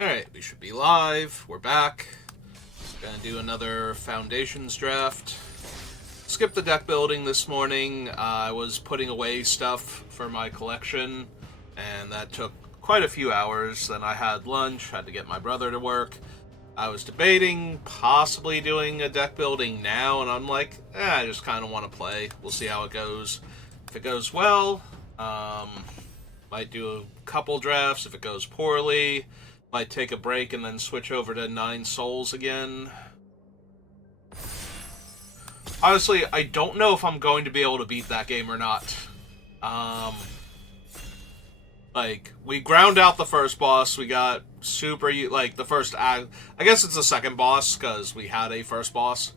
Alright, we should be live. We're back. Gonna do another Foundations draft. Skipped the deck building this morning. I was putting away stuff for my collection, and that took quite a few hours. Then I had lunch, had to get my brother to work. I was debating possibly doing a deck building now, and I'm like, I just kind of want to play. We'll see how it goes. If it goes well, might do a couple drafts. If it goes poorly, might take a break and then switch over to 9 Souls again. Honestly, I don't know if I'm going to be able to beat that game or not. We ground out the first boss. We got the first... I guess it's the second boss, because we had a first boss.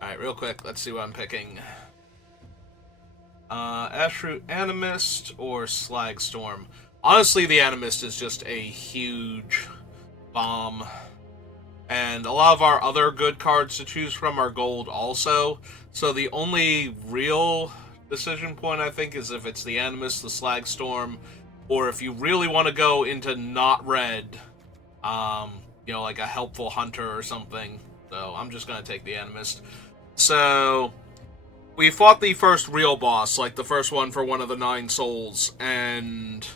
Alright, real quick, let's see what I'm picking. Ashroot Animist or Slagstorm. Honestly, the Animist is just a huge bomb. And a lot of our other good cards to choose from are gold also. So the only real decision point, I think, is if it's the Animist, the Slagstorm, or if you really want to go into not red, like a Helpful Hunter or something. So I'm just going to take the Animist. So we fought the first real boss, like the first one for one of the 9 Souls, and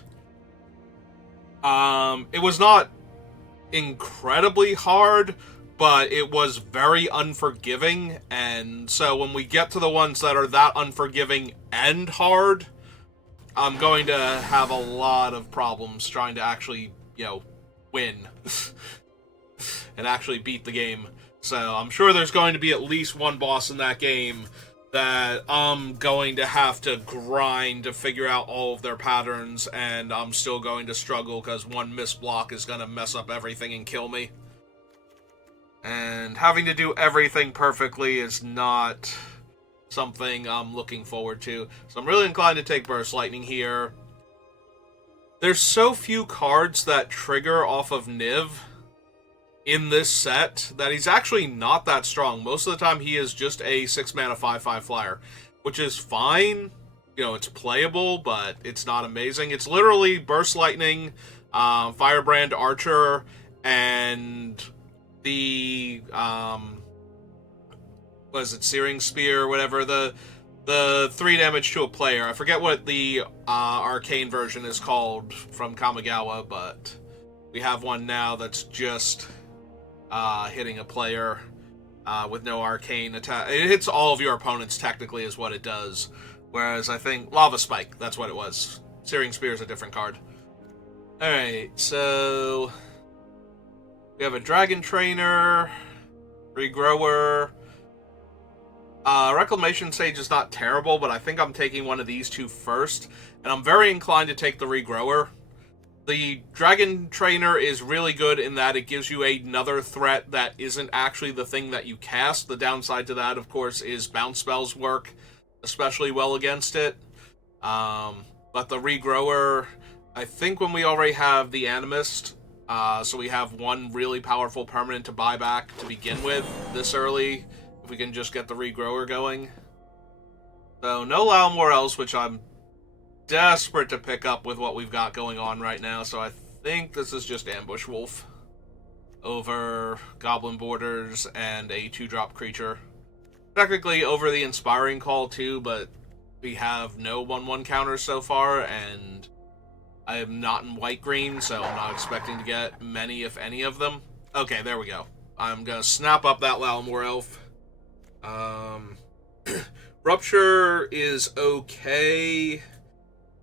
it was not incredibly hard, but it was very unforgiving, and so when we get to the ones that are that unforgiving and hard, I'm going to have a lot of problems trying to actually, win and actually beat the game. So I'm sure there's going to be at least one boss in that game that I'm going to have to grind to figure out all of their patterns, and I'm still going to struggle because one missed block is going to mess up everything and kill me. And having to do everything perfectly is not something I'm looking forward to. So I'm really inclined to take Burst Lightning here. There's so few cards that trigger off of Niv in this set that he's actually not that strong. Most of the time he is just a 6-mana 5/5 flyer, which is fine. It's playable, but it's not amazing. It's literally Burst Lightning, Firebrand Archer, and the Searing Spear or whatever, the 3 damage to a player. I forget what the arcane version is called from Kamigawa, but we have one now that's just hitting a player with no arcane attack. It hits all of your opponents, technically, is what it does. Whereas I think Lava Spike, that's what it was. Searing Spear is a different card. Alright, so we have a Dragon Trainer, Regrower. Reclamation Sage is not terrible, but I think I'm taking one of these two first. And I'm very inclined to take the Regrower. The Dragon Trainer is really good in that it gives you another threat that isn't actually the thing that you cast. The downside to that, of course, is bounce spells work especially well against it. But the Regrower, I think when we already have the Animist, so we have one really powerful permanent to buy back to begin with this early, if we can just get the Regrower going. So no Llanowar Elves, which I'm desperate to pick up with what we've got going on right now, so I think this is just Ambush Wolf over Goblin Borders and a 2-drop creature. Technically over the Inspiring Call too, but we have no 1/1 counters so far, and I am not in white-green, so I'm not expecting to get many, if any, of them. Okay, there we go. I'm gonna snap up that Llanowar Elf. Rupture is okay.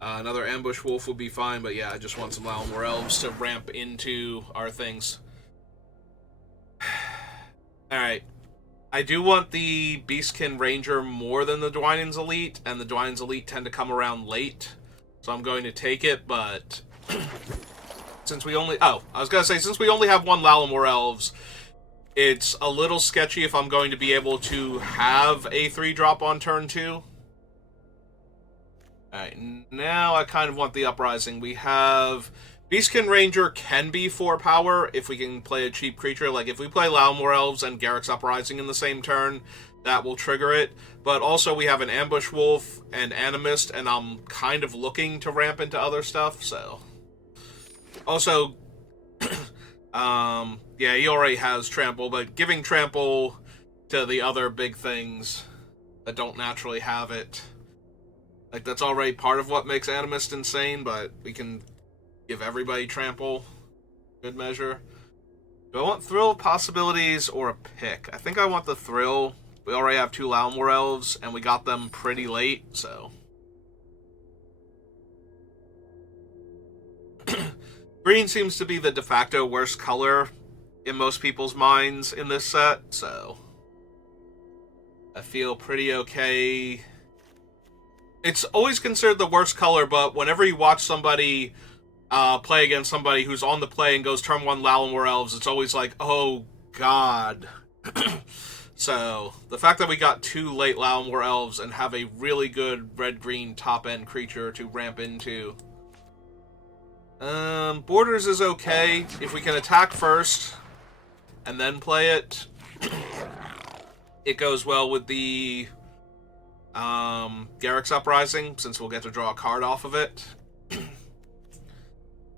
Another Ambush Wolf would be fine, but yeah, I just want some Llanowar Elves to ramp into our things. Alright. I do want the Beastkin Ranger more than the Dwynen's Elite, and the Dwynen's Elite tend to come around late, so I'm going to take it, but since we only... since we only have one Llanowar Elves, it's a little sketchy if I'm going to be able to have a 3-drop on turn 2. Alright, now I kind of want the Uprising. We have... Beastkin Ranger can be 4 power if we can play a cheap creature. Like, if we play Llanowar Elves and Garruk's Uprising in the same turn, that will trigger it. But also we have an Ambush Wolf and Animist, and I'm kind of looking to ramp into other stuff, so... Also, Yeah, he already has trample, but giving trample to the other big things that don't naturally have it, like, that's already part of what makes Animist insane, but we can give everybody trample. Good measure. Do I want thrill, possibilities, or a pick? I think I want the thrill. We already have 2 Llanowar elves, and we got them pretty late, so. Green seems to be the de facto worst color in most people's minds in this set, so I feel pretty okay. It's always considered the worst color, but whenever you watch somebody play against somebody who's on the play and goes turn 1 Llanowar elves, it's always like, oh god. So, the fact that we got 2 late Llanowar elves and have a really good red-green top-end creature to ramp into. Borders is okay. If we can attack first and then play it, it goes well with the Garruk's Uprising, since we'll get to draw a card off of it.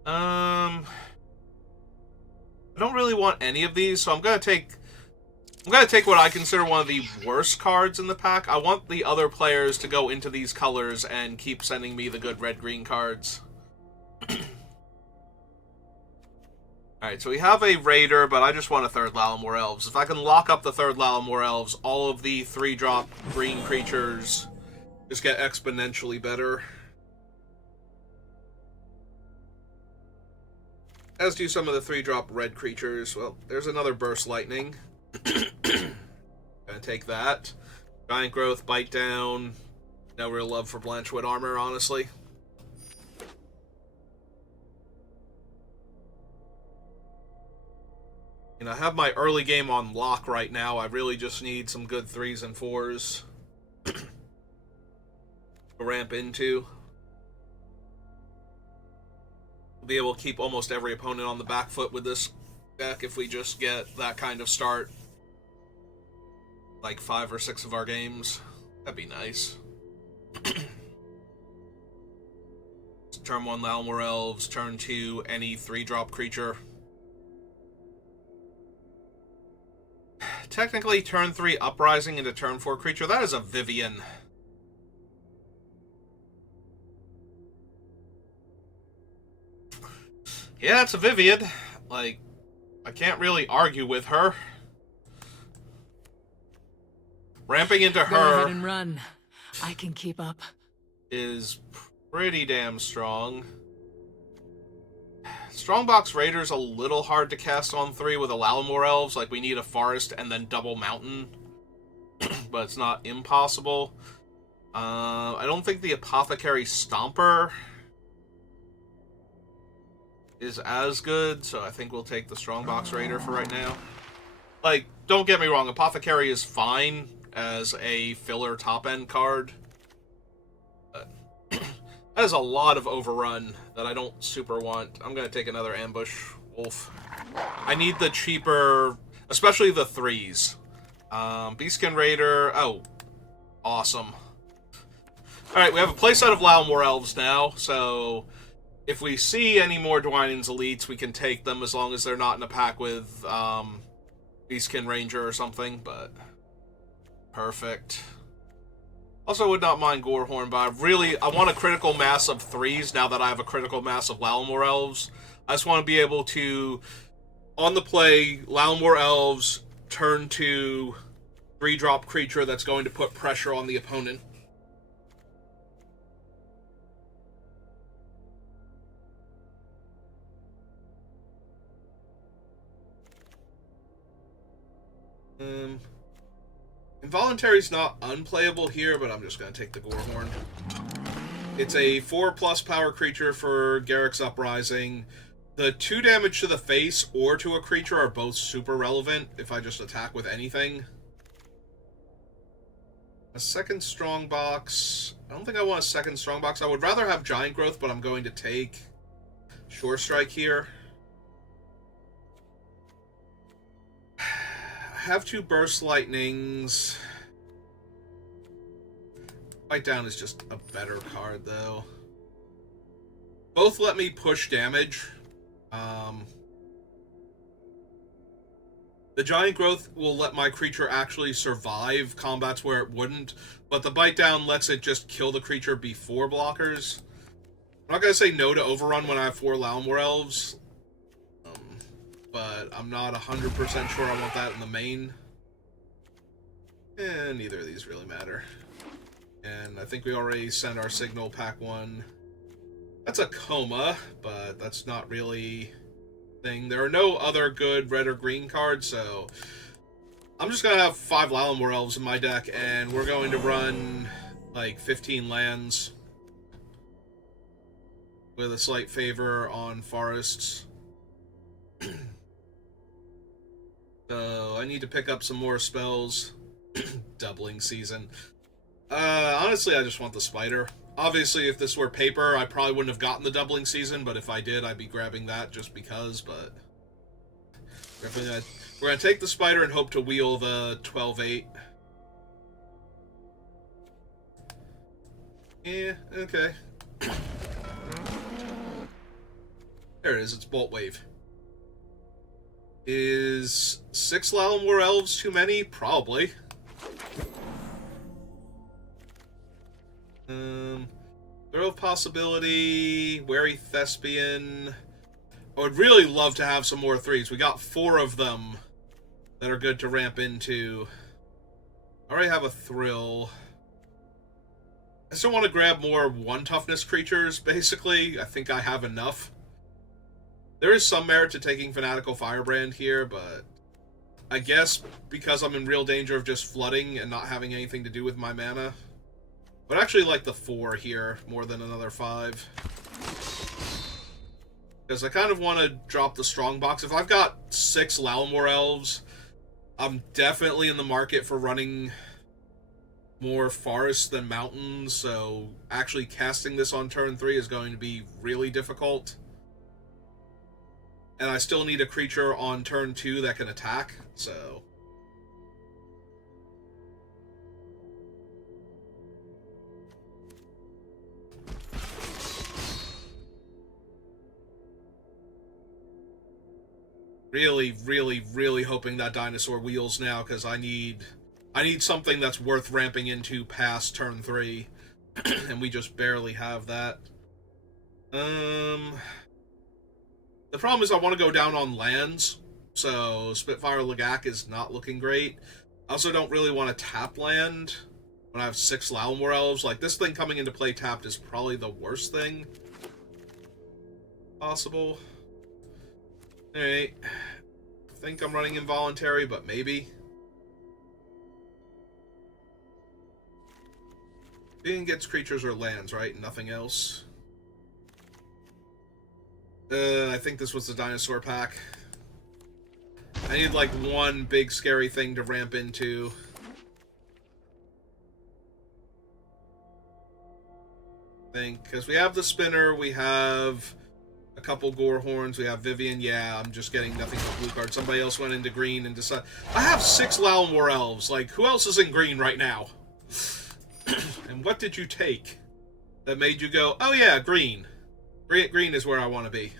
I don't really want any of these, so I'm gonna take what I consider one of the worst cards in the pack. I want the other players to go into these colors and keep sending me the good red-green cards. Alright, so we have a Raider, but I just want a 3rd Llanowar Elves. If I can lock up the 3rd Llanowar Elves, all of the 3-drop green creatures just get exponentially better. As do some of the 3-drop red creatures. Well, there's another Burst Lightning. Gonna take that. Giant Growth, Bite Down. No real love for Blanchwood Armor, honestly. And I have my early game on lock right now. I really just need some good 3s and 4s to ramp into. We'll be able to keep almost every opponent on the back foot with this deck if we just get that kind of start. Like 5 or 6 of our games. That'd be nice. Turn 1 Llanowar Elves, turn 2 any 3-drop creature. Technically, turn 3 Uprising into turn 4 creature. That is a Vivian. Yeah, it's a Vivian. Like, I can't really argue with her. Ramping into her... Go ahead and run. I can keep up. ...is pretty damn strong. Strongbox Raider's a little hard to cast on 3 with a Llanowar Elves. Like, we need a Forest and then double Mountain. But it's not impossible. I don't think the Apothecary Stomper is as good, so I think we'll take the Strongbox Raider for right now. Like, don't get me wrong, Apothecary is fine as a filler top-end card. But that is a lot of overrun that I don't super want. I'm going to take another Ambush Wolf. I need the cheaper, especially the 3s. Beastskin Raider. Oh, awesome. Alright, we have a playset of Llanowar Elves now, so if we see any more Dwynen's Elites, we can take them as long as they're not in a pack with Beastskin Ranger or something, but perfect. Also, would not mind Gorehorn, but I want a critical mass of 3s now that I have a critical mass of Llanowar Elves. I just want to be able to, on the play, Llanowar Elves, turn to 3-drop creature that's going to put pressure on the opponent. Involuntary's not unplayable here, but I'm just going to take the Gorehorn. It's a 4+ power creature for Garruk's Uprising. The 2 damage to the face or to a creature are both super relevant if I just attack with anything. A second Strongbox. I don't think I want a second Strongbox. I would rather have Giant Growth, but I'm going to take Sure Strike here. I have 2 Burst Lightnings. Bite Down is just a better card, though. Both let me push damage. The giant growth will let my creature actually survive combats where it wouldn't, but the bite down lets it just kill the creature before blockers. I'm not going to say no to overrun when I have 4 Llanowar elves, but I'm not 100% sure I want that in the main. And neither of these really matter. And I think we already sent our signal pack 1. That's a coma, but that's not really thing. There are no other good red or green cards, so I'm just going to have 5 Llanowar elves in my deck, and we're going to run like 15 lands with a slight favor on forests. So I need to pick up some more spells. Doubling season. Honestly, I just want the spider. Obviously, if this were paper, I probably wouldn't have gotten the doubling season, but if I did, I'd be grabbing that just because, but we're going to take the spider and hope to wheel the 12-8. Yeah, okay. There it is, it's Bolt Wave. Is 6 Llanowar elves too many? Probably. Throw of Possibility, Wary Thespian. I would really love to have some more 3s. We got 4 of them that are good to ramp into. I already have a Thrill. I still want to grab more 1 toughness creatures, basically. I think I have enough. There is some merit to taking Fanatical Firebrand here, but I guess because I'm in real danger of just flooding and not having anything to do with my mana, but I actually like the 4 here more than another 5. Because I kind of want to drop the strong box. If I've got 6 Llanowar elves, I'm definitely in the market for running more forests than mountains, so actually casting this on turn 3 is going to be really difficult. And I still need a creature on turn 2 that can attack, so really hoping that dinosaur wheels now, because I need something that's worth ramping into past turn 3, and we just barely have that. The problem is I want to go down on lands, so Spitfire Lagak is not looking great. I also don't really want to tap land when I have 6 Llanowar elves. Like, this thing coming into play tapped is probably the worst thing possible. Alright. I think I'm running Involuntary, but maybe. Being gets creatures or lands, right? Nothing else. I think this was the dinosaur pack. I need like 1 big scary thing to ramp into. I think, because we have the spinner, we have a couple gore horns, we have Vivian. Yeah, I'm just getting nothing but blue cards. Somebody else went into green and decided. I have 6 Llanowar elves. Like, who else is in green right now? And what did you take that made you go, oh yeah, green? Green is where I want to be.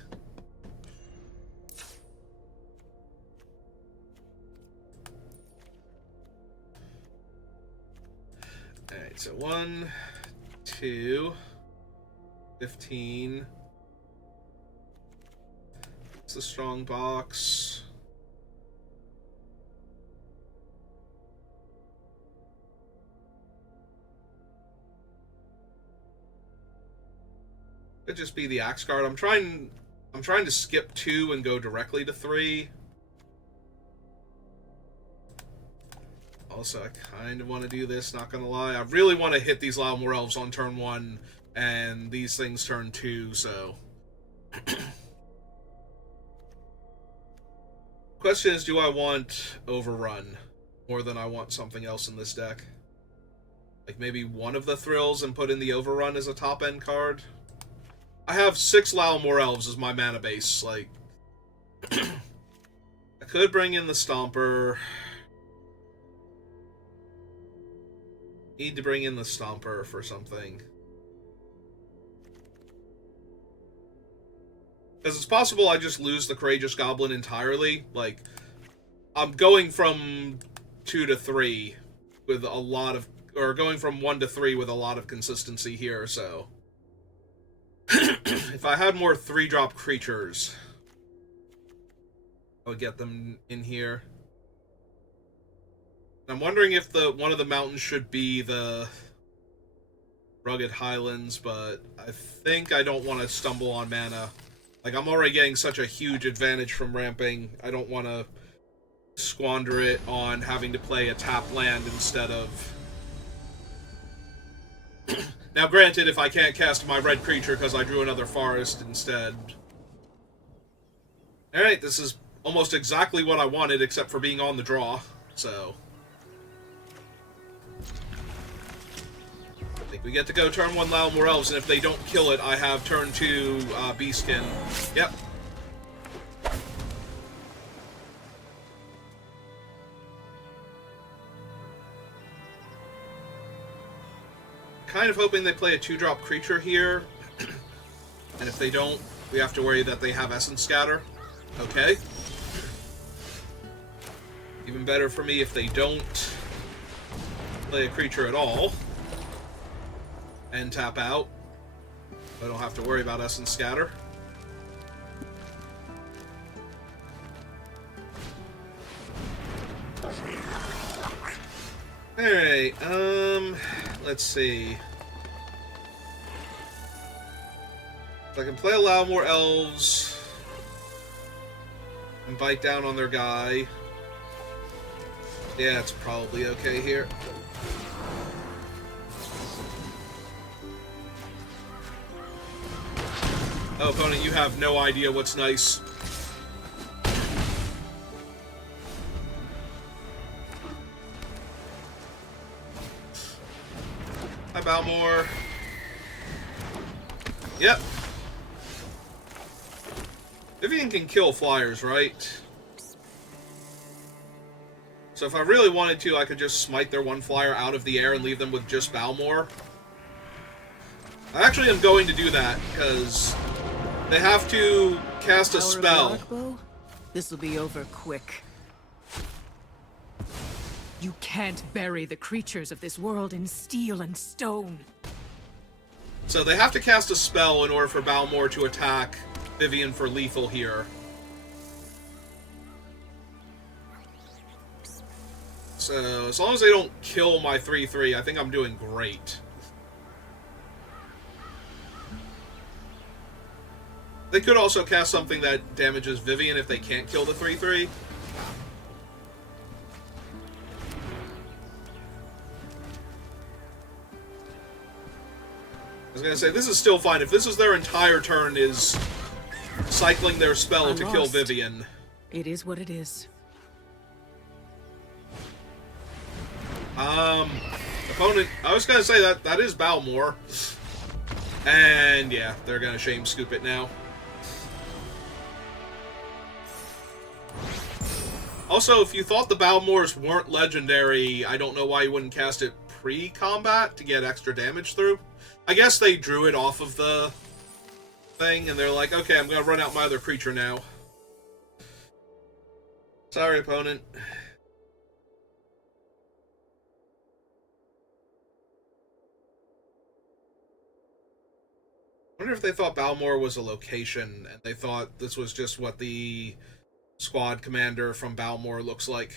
Alright, so 1, 2, 15. It's a strong box. Could just be the axe card. I'm trying to skip 2 and go directly to 3. Also, I kind of want to do this, not gonna lie. I really want to hit these Llanowar elves on turn 1, and these things turn 2, so. Question is, do I want Overrun more than I want something else in this deck? Like maybe one of the Thrills and put in the Overrun as a top-end card? I have 6 Llanowar elves as my mana base, like. I could bring in the Stomper. Need to bring in the Stomper for something. Because it's possible I just lose the Courageous Goblin entirely. Like, I'm going from 2 to 3 with a lot of, or going from 1 to 3 with a lot of consistency here, so. If I had more 3-drop creatures, I would get them in here. I'm wondering if one of the mountains should be the Rugged Highlands, but I think I don't want to stumble on mana. Like, I'm already getting such a huge advantage from ramping. I don't want to squander it on having to play a tap land instead of... Now, granted, if I can't cast my red creature because I drew another forest instead... Alright, this is almost exactly what I wanted, except for being on the draw, so... I think we get to go turn 1 Llanowar Elves, and if they don't kill it, I have turn 2 Beastkin. Yep. Kind of hoping they play a 2-drop creature here, and if they don't, we have to worry that they have Essence Scatter. Okay. Even better for me if they don't play a creature at all and tap out. I don't have to worry about Essence Scatter. Alright, let's see. If I can play a Llanowar Elves and bite down on their guy. Yeah, it's probably okay here. Oh, opponent, you have no idea what's nice. Hi, Balmor. Yep. Vivian can kill flyers, right? So if I really wanted to, I could just smite their 1 flyer out of the air and leave them with just Balmor. I actually am going to do that, because they have to cast a spell. This will be over quick. You can't bury the creatures of this world in steel and stone. So they have to cast a spell in order for Balmor to attack Vivian for lethal here. So, as long as they don't kill my 3/3, I think I'm doing great. They could also cast something that damages Vivian if they can't kill the 3/3. I was gonna say, this is still fine. If this is their entire turn, is cycling their spell to kill Vivian. It is what it is. Opponent, I was gonna say that is Balmor. And yeah, they're gonna shame scoop it now. Also, if you thought the Balmors weren't legendary, I don't know why you wouldn't cast it pre-combat to get extra damage through. I guess they drew it off of the thing, and they're like, okay, I'm gonna run out my other creature now. Sorry, opponent. I wonder if they thought Balmor was a location, and they thought this was just what the squad commander from Balmor looks like.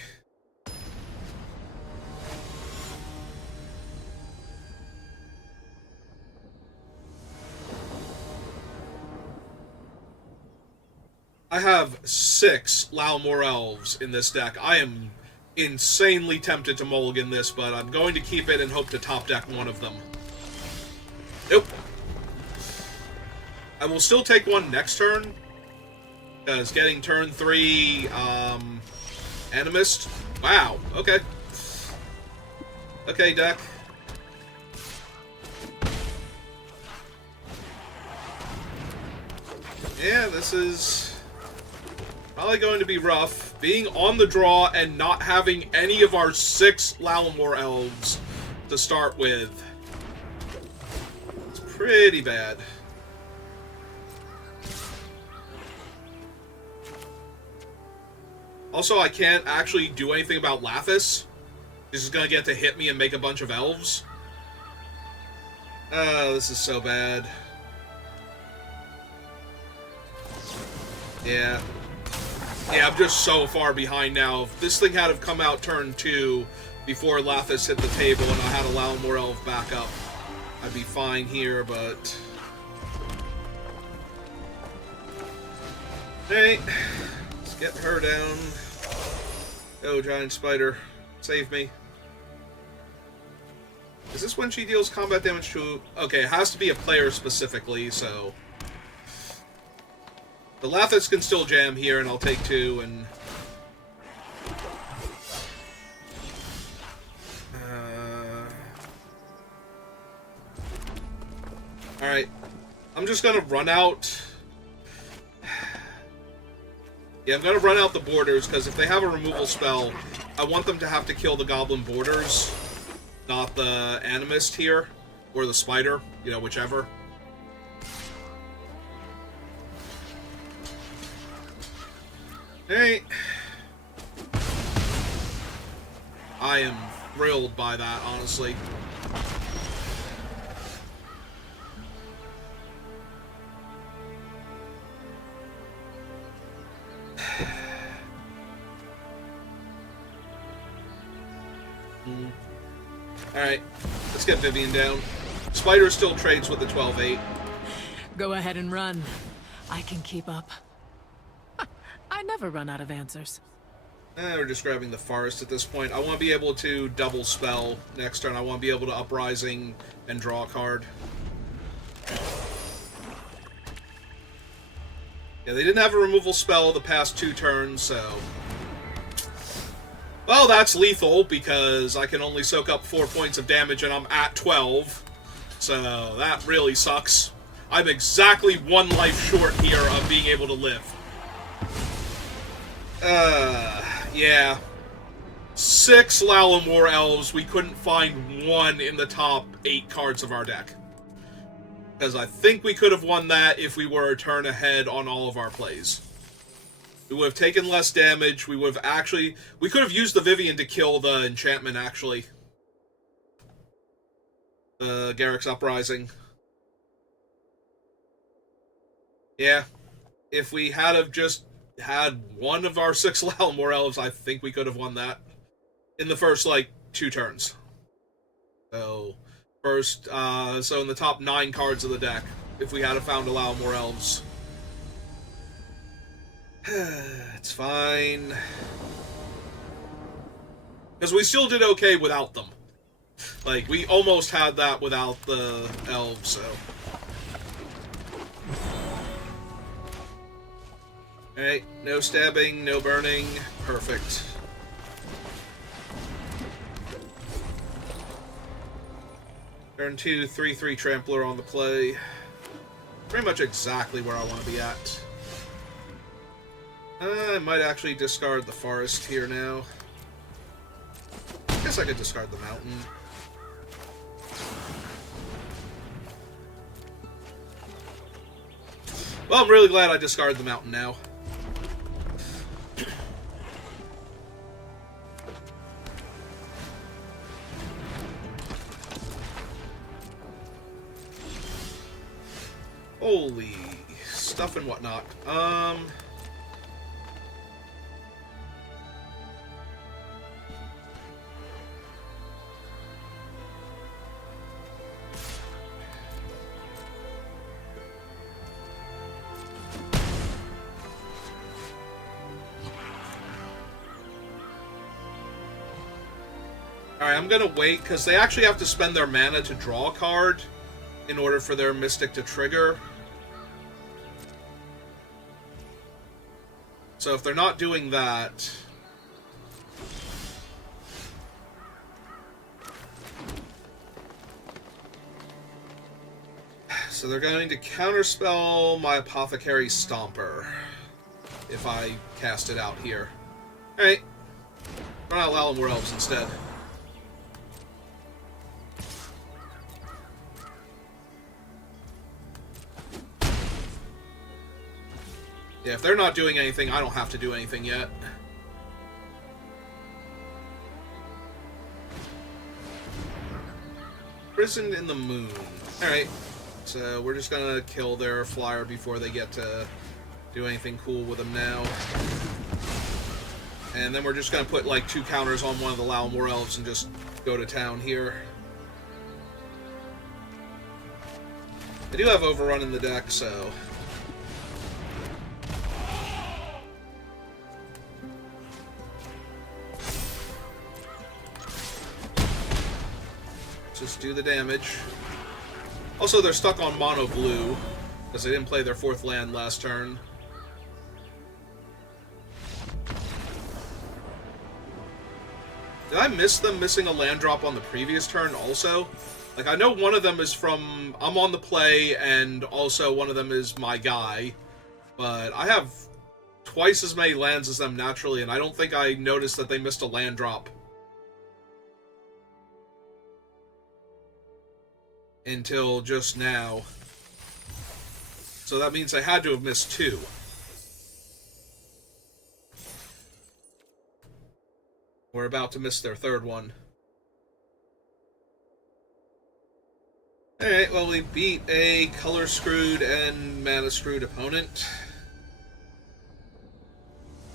I have 6 Llanowar Elves in this deck. I am insanely tempted to mulligan this, but I'm going to keep it and hope to top deck one of them. Nope. I will still take one next turn, because getting turn 3, Animist. Wow, okay. Okay, deck. Yeah, this is probably going to be rough. Being on the draw and not having any of our 6 Llanowar Elves to start with. It's pretty bad. Also, I can't actually do anything about Lathis. He's just gonna get to hit me and make a bunch of elves. Oh, this is so bad. Yeah. Yeah, I'm just so far behind now. If this thing had have come out turn 2 before Lathis hit the table and I had to allow more elf back up, I'd be fine here, but... Hey, let's get her down. Oh, giant spider. Save me. Is this when she deals combat damage to... Okay, it has to be a player specifically, so... The Lathis can still jam here, and I'll take 2, and... Alright. I'm just gonna run out... Yeah, I'm gonna run out the borders, because if they have a removal spell, I want them to have to kill the goblin borders, not the animist here, or the spider, you know, whichever. Hey. I am thrilled by that, honestly. Alright, let's get Vivian down. Spider still trades with the 12-8. Go ahead and run. I can keep up. I never run out of answers. We're just grabbing the forest at this point. I want to be able to double spell next turn. I want to be able to uprising and draw a card. Yeah, they didn't have a removal spell the past 2 turns, so... Well, that's lethal, because I can only soak up 4 points of damage and I'm at 12. So, that really sucks. I'm exactly 1 life short here of being able to live. Yeah. 6 Llanowar elves, we couldn't find 1 in the top 8 cards of our deck. Because I think we could have won that if we were a turn ahead on all of our plays. We would have taken less damage, we would have actually... We could have used the Vivian to kill the enchantment, actually. Garrick's Uprising. Yeah. If we had have just had 1 of our 6 Llanowar elves, I think we could have won that. In the first, like, 2 turns. So, so in the top 9 cards of the deck, if we had have found a Llanowar elves. It's fine. Because we still did okay without them. Like, we almost had that without the elves, so... Alright, no stabbing, no burning. Perfect. Turn 2, 3/3 Trampler on the play. Pretty much exactly where I want to be at. I might actually discard the forest here now. I guess I could discard the mountain. Well, I'm really glad I discarded the mountain now. Holy stuff and whatnot. Alright, I'm gonna wait, because they actually have to spend their mana to draw a card in order for their Mystic to trigger. So if they're not doing that... So they're going to counterspell my Apothecary Stomper if I cast it out here. Alright. Run out Llanowar Elves instead. Yeah, if they're not doing anything, I don't have to do anything yet. Imprisoned in the moon. Alright. So we're just gonna kill their flyer before they get to do anything cool with them now. And then we're just gonna put like 2 counters on one of the Llanowar elves and just go to town here. I do have Overrun in the deck, so... just do the damage. Also, they're stuck on mono blue, because they didn't play their 4th land last turn. Did I miss them missing a land drop on the previous turn also? Like, I know one of them is from I'm on the play, and also one of them is my guy. But I have twice as many lands as them naturally, and I don't think I noticed that they missed a land drop until just now. So that means I had to have missed 2. We're about to miss their 3rd one. Alright, well, we beat a color-screwed and mana-screwed opponent.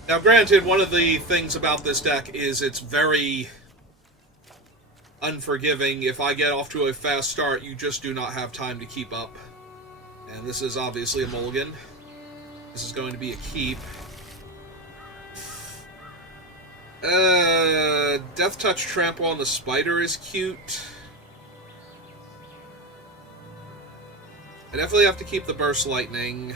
Now, granted, one of the things about this deck is it's very unforgiving. If I get off to a fast start, you just do not have time to keep up. And this is obviously a mulligan. This is going to be a keep. Death Touch Trample on the Spider is cute. I definitely have to keep the Burst Lightning.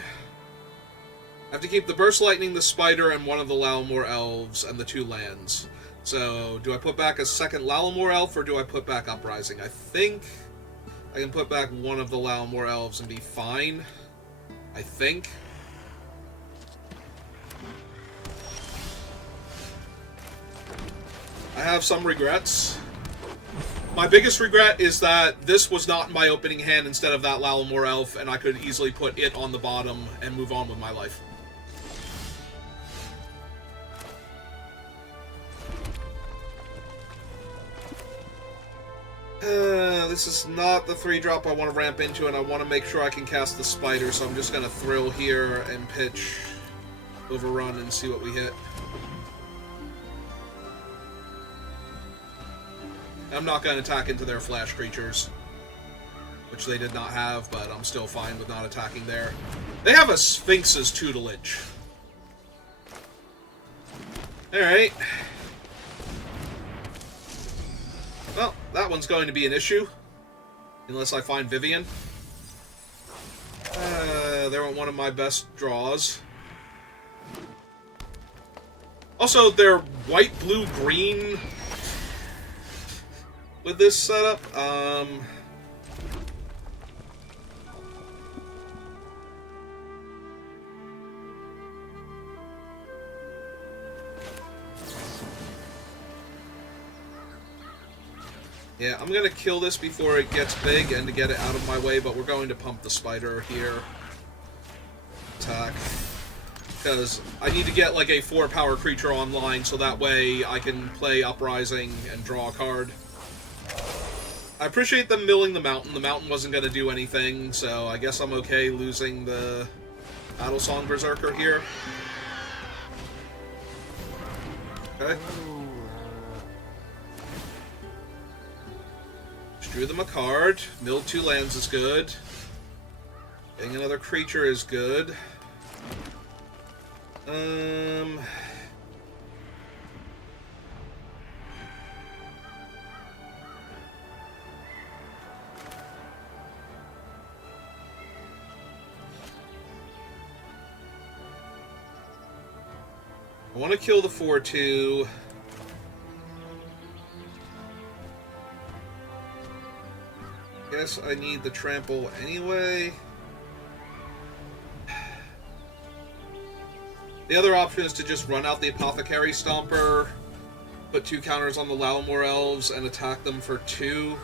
I have to keep the Burst Lightning, the Spider, and one of the Llanowar Elves, and the 2 lands. So, do I put back a second Llanowar Elf, or do I put back Uprising? I think I can put back one of the Llanowar Elves and be fine. I think. I have some regrets. My biggest regret is that this was not my opening hand instead of that Llanowar Elf, and I could easily put it on the bottom and move on with my life. This is not the 3-drop I want to ramp into, and I want to make sure I can cast the Spider, so I'm just going to thrill here and pitch Overrun and see what we hit. I'm not going to attack into their flash creatures, which they did not have, but I'm still fine with not attacking there. They have a Sphinx's tutelage. Alright. Well, that one's going to be an issue. Unless I find Vivian. They weren't one of my best draws. Also, they're white, blue, green with this setup. Yeah, I'm gonna kill this before it gets big and to get it out of my way, but we're going to pump the Spider here. Attack. Because I need to get like a 4-power creature online so that way I can play Uprising and draw a card. I appreciate them milling the mountain. The mountain wasn't going to do anything, so I guess I'm okay losing the Battlesong Berserker here. Okay. Just drew them a card. Milled 2 lands is good. Getting another creature is good. I want to kill the 4/2. Guess I need the trample anyway. The other option is to just run out the Apothecary Stomper, put 2 counters on the Llanowar Elves, and attack them for 2.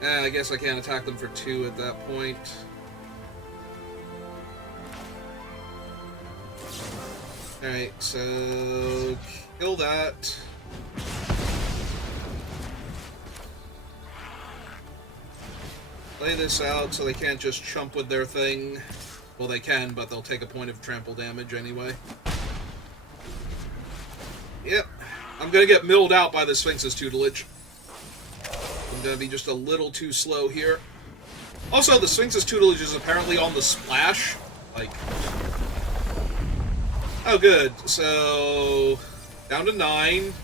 I guess I can't attack them for 2 at that point. Alright, so kill that. lay this out so they can't just chump with their thing. Well, they can, but they'll take a point of trample damage anyway. Yep. I'm going to get milled out by the Sphinx's tutelage. I'm going to be just a little too slow here. Also, the Sphinx's tutelage is apparently on the splash. Like... Oh, good. So... Down to 9.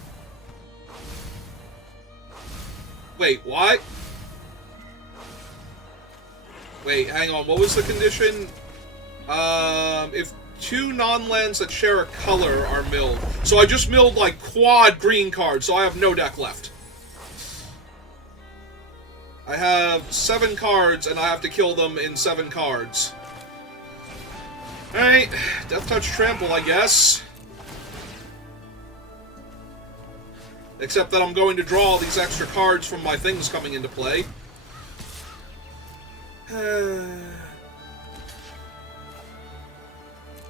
Wait, what? Wait, hang on. What was the condition? If 2 non-lands that share a color are milled. So I just milled, like, quad green cards, so I have no deck left. I have 7 cards, and I have to kill them in 7 cards. Alright, Death Touch Trample, I guess. Except that I'm going to draw all these extra cards from my things coming into play.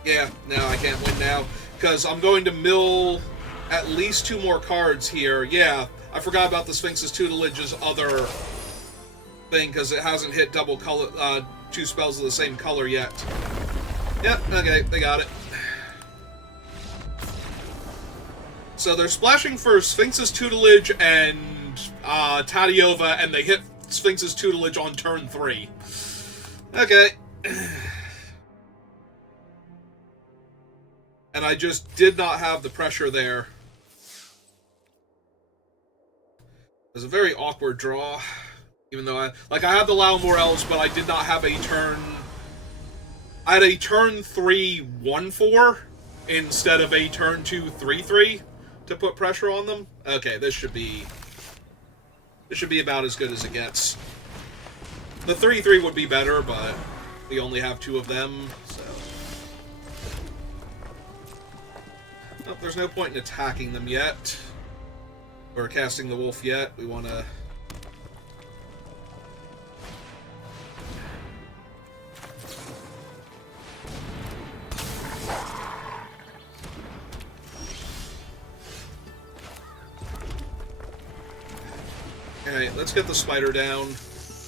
Yeah, no, I can't win now. Because I'm going to mill at least 2 more cards here. Yeah, I forgot about the Sphinx's Tutelage's other thing, because it hasn't hit double color, 2 spells of the same color yet. Yep, okay, they got it. So they're splashing for Sphinx's Tutelage and Tadiova, and they hit Sphinx's Tutelage on turn 3. Okay. And I just did not have the pressure there. It was a very awkward draw. Even though I had the Llanowar Elves, but I did not have a turn... I had a turn 3 1/4 instead of a turn 2 3/3 to put pressure on them. Okay, this should be about as good as it gets. The 3/3 would be better, but we only have 2 of them, so... Nope, there's no point in attacking them yet. Or casting the wolf yet. We want to... Alright, let's get the spider down.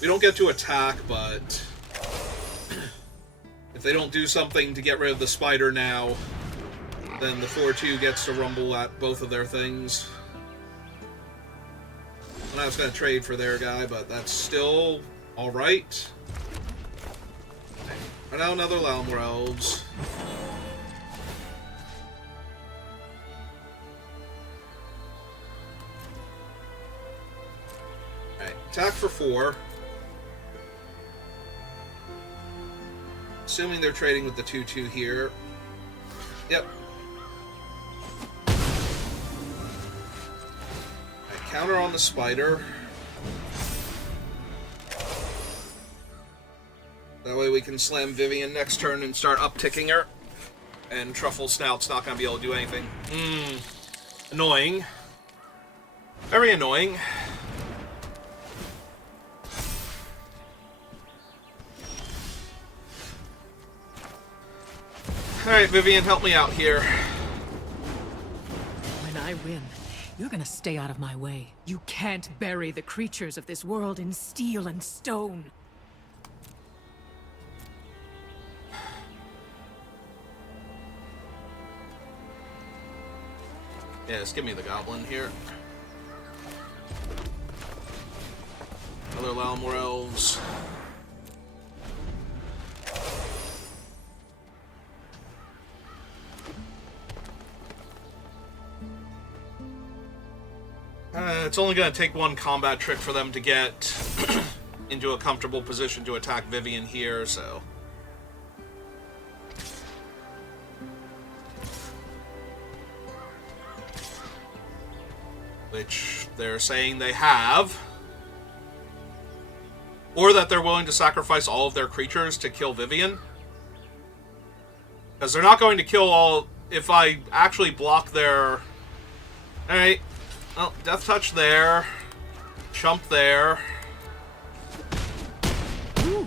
We don't get to attack, but... if they don't do something to get rid of the spider now, then the 4-2 gets to rumble at both of their things. And I was going to trade for their guy, but that's still alright. And now another Llanowar Elves. Alright, attack for 4. Assuming they're trading with the 2-2 here. Yep. Counter on the spider. That way we can slam Vivian next turn and start upticking her. And Truffle Snout's not going to be able to do anything. Annoying. Very annoying. Alright, Vivian, help me out here. When I win, you're gonna stay out of my way. You can't bury the creatures of this world in steel and stone. Yes, give me the goblin here. Other Llanowar Elves. It's only going to take 1 combat trick for them to get into a comfortable position to attack Vivian here, so... Which they're saying they have. Or that they're willing to sacrifice all of their creatures to kill Vivian. Because they're not going to kill all... If I actually block their... Alright. Well, Death Touch there. Chump there. Ooh,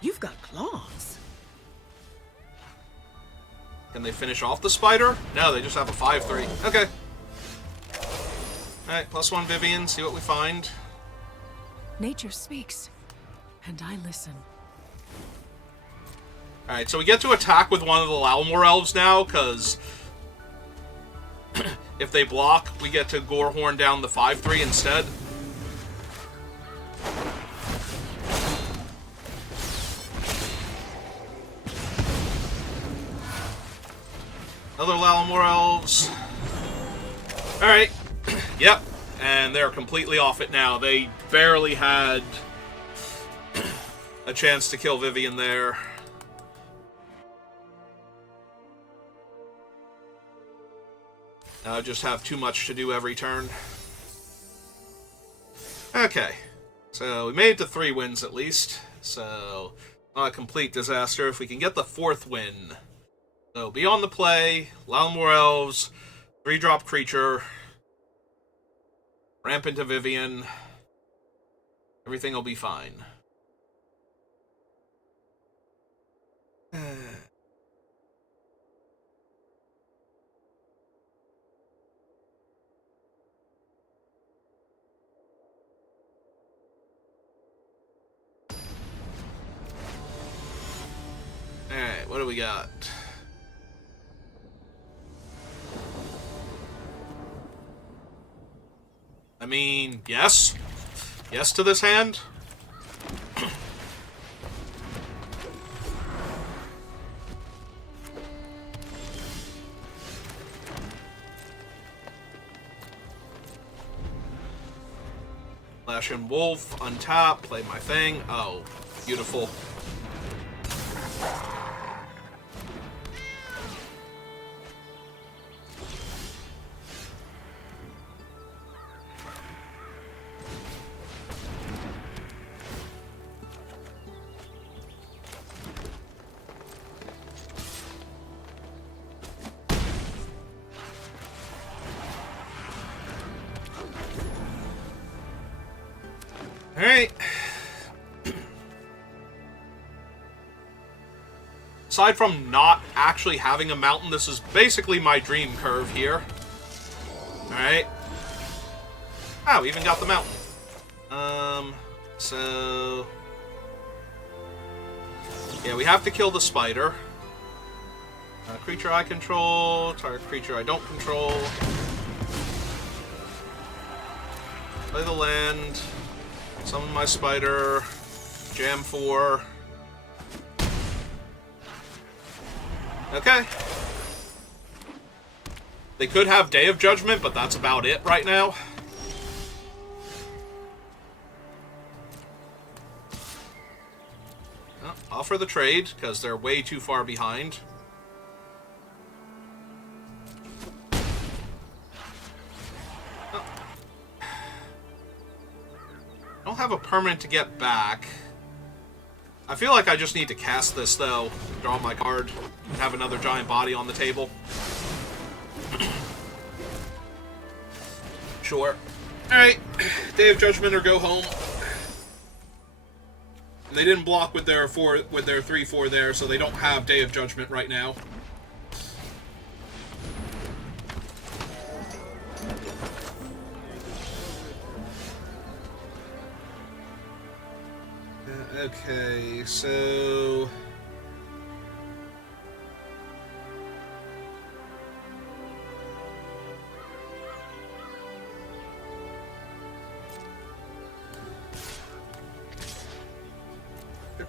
you've got claws. Can they finish off the spider? No, they just have a 5/3. Okay. Alright, +1 Vivian, see what we find. Nature speaks. and I listen. Alright, so we get to attack with one of the Llanowar elves now, because if they block, we get to Gorehorn down the 5-3 instead. Other Llanowar elves. Alright. Yep. And they're completely off it now. They barely had a chance to kill Vivian there. Just have too much to do every turn. Okay. So we made it to 3 wins at least. So not a complete disaster. If we can get the 4th win. So beyond the play, Llanowar elves, 3-drop creature, ramp into Vivian. Everything will be fine. Alright, what do we got? I mean, yes. Yes to this hand. Flash and Wolf, untap, play my thing. Oh, beautiful. Alright. Aside from not actually having a mountain, this is basically my dream curve here. Alright. Oh, we even got the mountain. So... yeah, we have to kill the spider. Creature I control, target creature I don't control. Play the land. Summon my spider. Jam 4. Okay. They could have Day of Judgment, but that's about it right now. Oh, offer the trade, because they're way too far behind. I don't have a permanent to get back. I feel like I just need to cast this, though. Draw my card. And have another giant body on the table. Sure. Alright. Day of Judgment or go home. They didn't block with their 3/4 there, so they don't have Day of Judgment right now. Okay, so...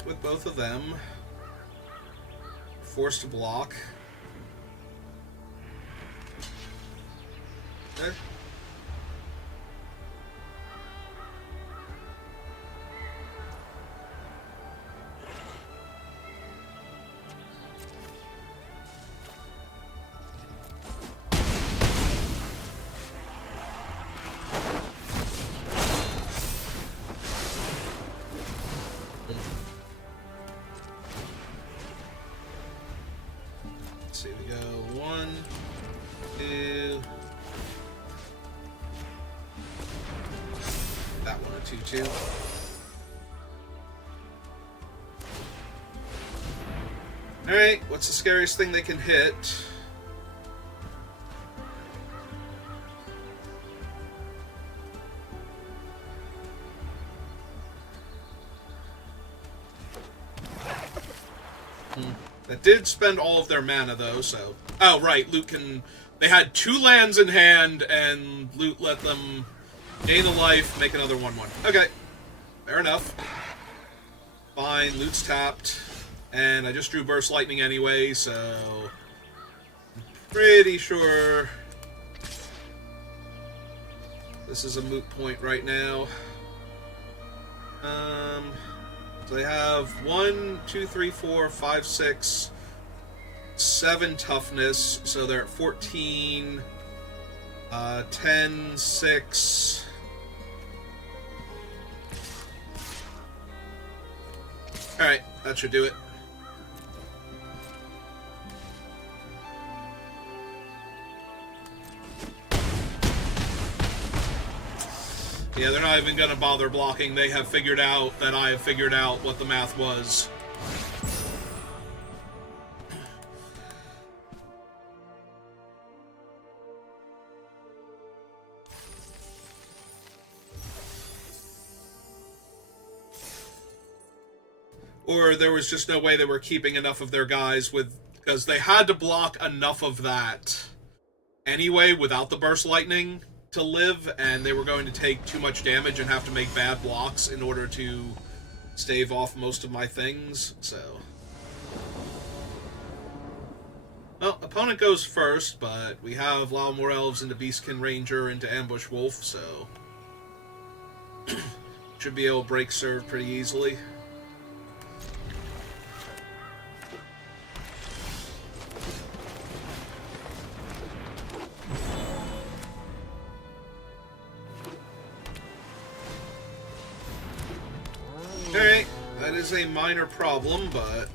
with both of them. Forced to block. Okay. Let's see, we go 1, 2. That one a 2/2. Alright, what's the scariest thing they can hit? That did spend all of their mana, though, so... Oh, right, loot can... They had 2 lands in hand, and loot let them gain a life, make another 1/1. Okay. Fair enough. Fine, loot's tapped. And I just drew Burst Lightning anyway, so... I'm pretty sure... This is a moot point right now. So they have 1, 2, 3, 4, 5, 6, 7 toughness, so they're at 14, 10, 6. Alright, that should do it. Yeah, they're not even going to bother blocking. They have figured out that I have figured out what the math was. Or there was just no way they were keeping enough of their guys with... Because they had to block enough of that anyway without the Burst Lightning to live, and they were going to take too much damage and have to make bad blocks in order to stave off most of my things, so... Well, opponent goes first, but we have Llanowar Elves into Beastkin Ranger into Ambush Wolf, so... should be able to break serve pretty easily. Alright, that is a minor problem, but...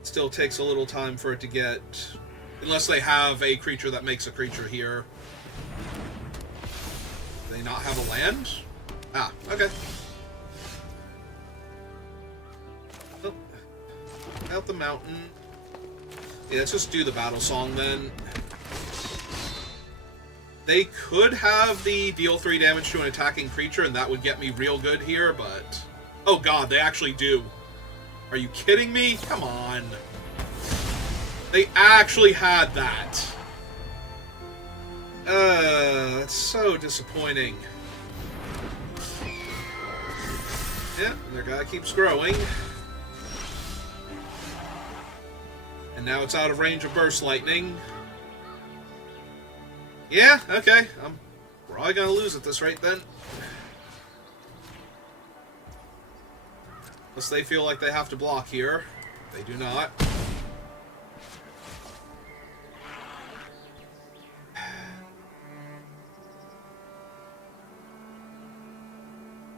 it still takes a little time for it to get... Unless they have a creature that makes a creature here. Do they not have a land? Ah, okay. Oh. Out the mountain. Yeah, let's just do the battle song then. They could have the deal 3 damage to an attacking creature, and that would get me real good here, but... Oh god, they actually do. Are you kidding me? Come on. They actually had that. That's so disappointing. Yeah, their guy keeps growing. And now it's out of range of Burst Lightning. Yeah, okay. I'm probably gonna lose at this rate then. Unless they feel like they have to block here. They do not.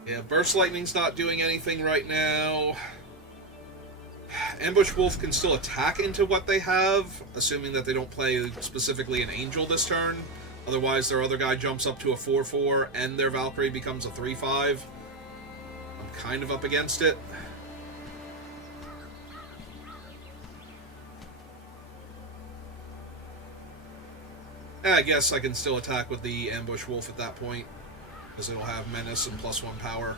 Yeah, Burst Lightning's not doing anything right now. Ambush Wolf can still attack into what they have, assuming that they don't play specifically an Angel this turn. Otherwise, their other guy jumps up to a 4/4, and their Valkyrie becomes a 3/5. I'm kind of up against it. I guess I can still attack with the Ambush Wolf at that point, because it'll have Menace and +1 power.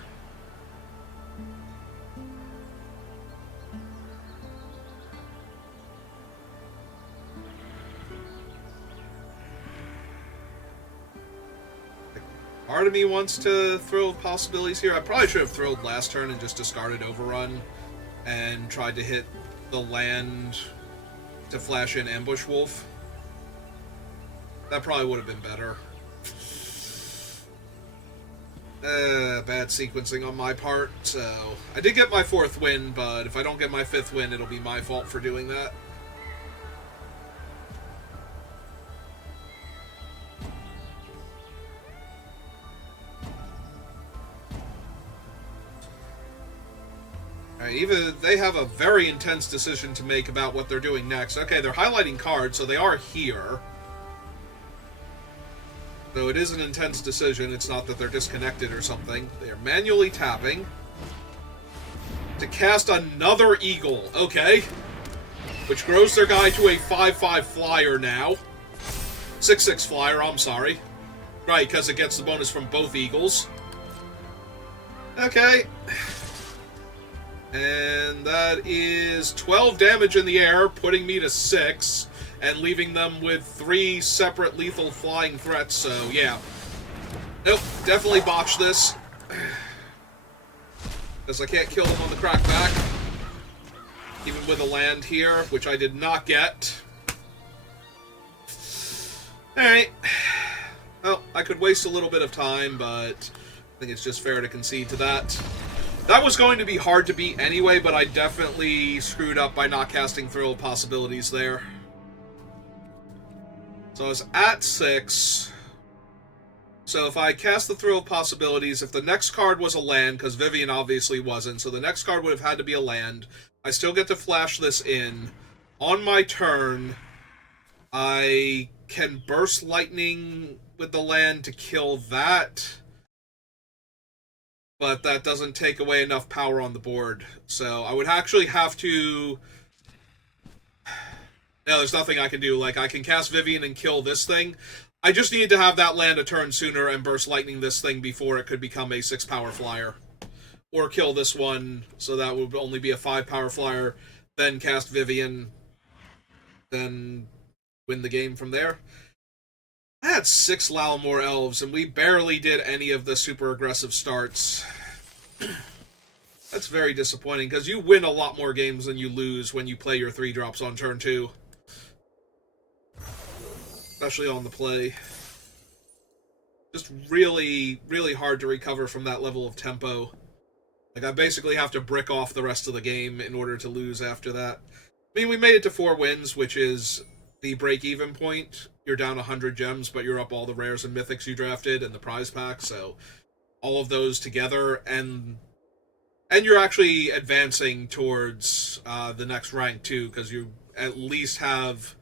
Part of me wants to throw possibilities here. I probably should have thrilled last turn and just discarded Overrun and tried to hit the land to flash in Ambush Wolf. That probably would have been better. Bad sequencing on my part, so... I did get my 4th win, but if I don't get my 5th win, it'll be my fault for doing that. Even they have a very intense decision to make about what they're doing next. Okay, they're highlighting cards, so they are here. So it is an intense decision. It's not that they're disconnected or something. They are manually tapping to cast another Eagle. Okay. Which grows their guy to a 5/5 flyer now. 6/6 flyer, I'm sorry. Right, because it gets the bonus from both Eagles. Okay. And that is 12 damage in the air, putting me to 6, and leaving them with 3 separate lethal flying threats, so yeah. Nope, definitely botched this. Because I can't kill them on the crackback. Even with a land here, which I did not get. Alright. Well, I could waste a little bit of time, but I think it's just fair to concede to that. That was going to be hard to beat anyway, but I definitely screwed up by not casting Thrill of Possibilities there. So I was at 6. So if I cast the Thrill of Possibilities, if the next card was a land, because Vivian obviously wasn't, so the next card would have had to be a land, I still get to flash this in. On my turn, I can Burst Lightning with the land to kill that, but that doesn't take away enough power on the board. So I would actually have to... No, there's nothing I can do. Like, I can cast Vivian and kill this thing. I just need to have that land a turn sooner and Burst Lightning this thing before it could become a 6-power flyer. Or kill this one, so that would only be a 5-power flyer. Then cast Vivian. Then win the game from there. I had 6 Llanowar elves, and we barely did any of the super aggressive starts. That's very disappointing, because you win a lot more games than you lose when you play your 3-drops on turn 2. Especially on the play. Just really, really hard to recover from that level of tempo. Like, I basically have to brick off the rest of the game in order to lose after that. I mean, we made it to 4 wins, which is the break-even point. You're down 100 gems, but you're up all the rares and mythics you drafted and the prize pack, so all of those together, and you're actually advancing towards the next rank, too, because you at least have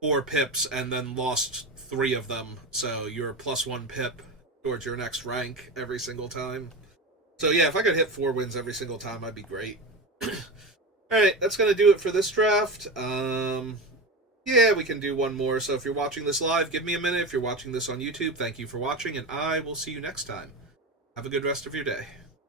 4 pips and then lost 3 of them, so you're +1 pip towards your next rank every single time. So yeah, if I could hit 4 wins every single time, I'd be great. Alright, that's going to do it for this draft. Yeah, we can do one more. So if you're watching this live, give me a minute. If you're watching this on YouTube, thank you for watching, and I will see you next time. Have a good rest of your day.